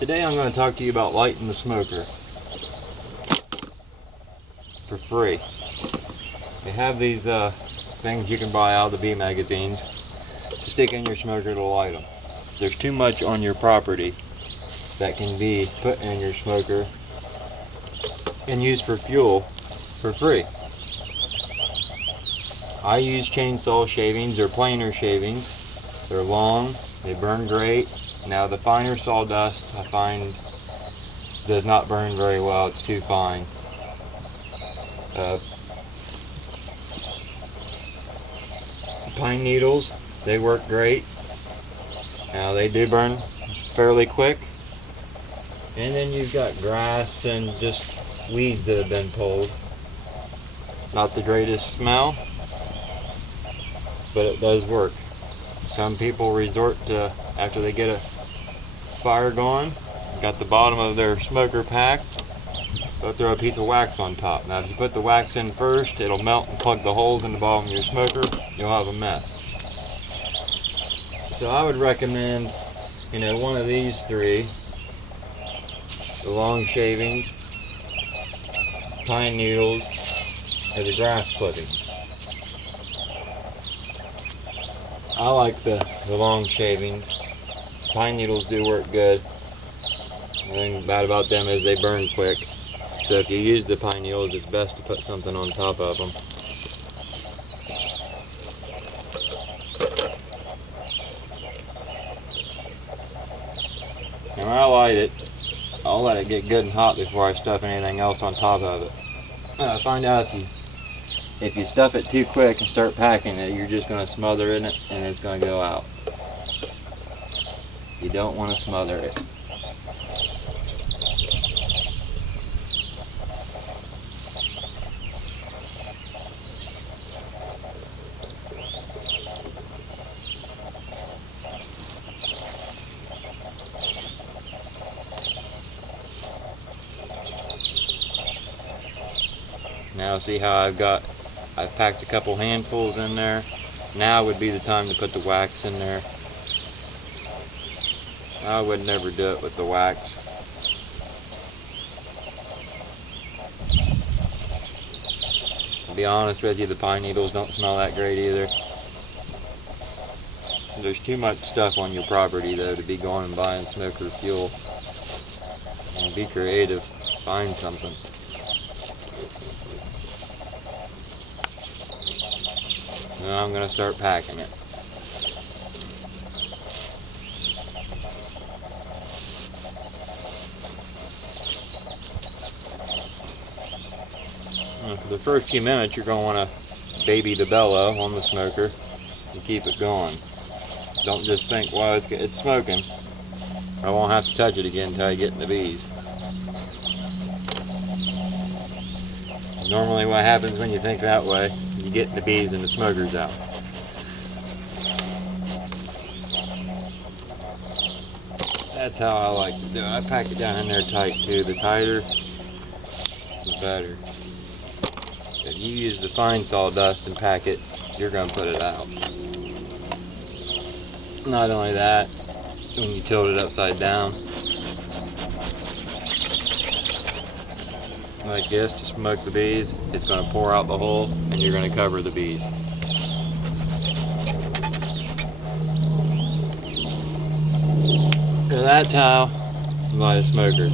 Today I'm going to talk to you about lighting the smoker for free. They have these things you can buy out of the bee magazines to stick in your smoker to light them. There's too much on your property that can be put in your smoker and used for fuel for free. I use chainsaw shavings or planer shavings. They're long, they burn great. Now the finer sawdust I find does not burn very well, it's too fine. Pine needles, they work great. Now they do burn fairly quick. And then you've got grass and just weeds that have been pulled. Not the greatest smell, but it does work. Some people resort to, after they get a fire going, got the bottom of their smoker packed, they'll throw a piece of wax on top. Now if you put the wax in first, it'll melt and plug the holes in the bottom of your smoker. You'll have a mess. So I would recommend, one of these three: the long shavings, pine needles, or the grass clippings. I like the long shavings. Pine needles do work good. The thing bad about them is they burn quick. So if you use the pine needles, it's best to put something on top of them. And when I light it, I'll let it get good and hot before I stuff anything else on top of it. Find out if you stuff it too quick and start packing it, you're just going to smother in it and it's going to go out. You don't want to smother it. Now see how I've packed a couple handfuls in there. Now would be the time to put the wax in there. I would never do it with the wax. To be honest with you, the pine needles don't smell that great either. There's too much stuff on your property though to be going and buying smoker fuel. And be creative, find something. Now I'm going to start packing it. For the first few minutes you're going to want to baby the bellow on the smoker and keep it going. Don't just think, well, it's smoking, I won't have to touch it again until I get in the bees. Normally what happens when you think that way, you get in the bees and the smoker's out. That's how I like to do it. I pack it down in there tight too. The tighter, the better. If you use the fine sawdust and pack it, you're going to put it out. Not only that, when you tilt it upside down, like this, to smoke the bees, it's going to pour out the hole and you're going to cover the bees. So that's how you light a smoker.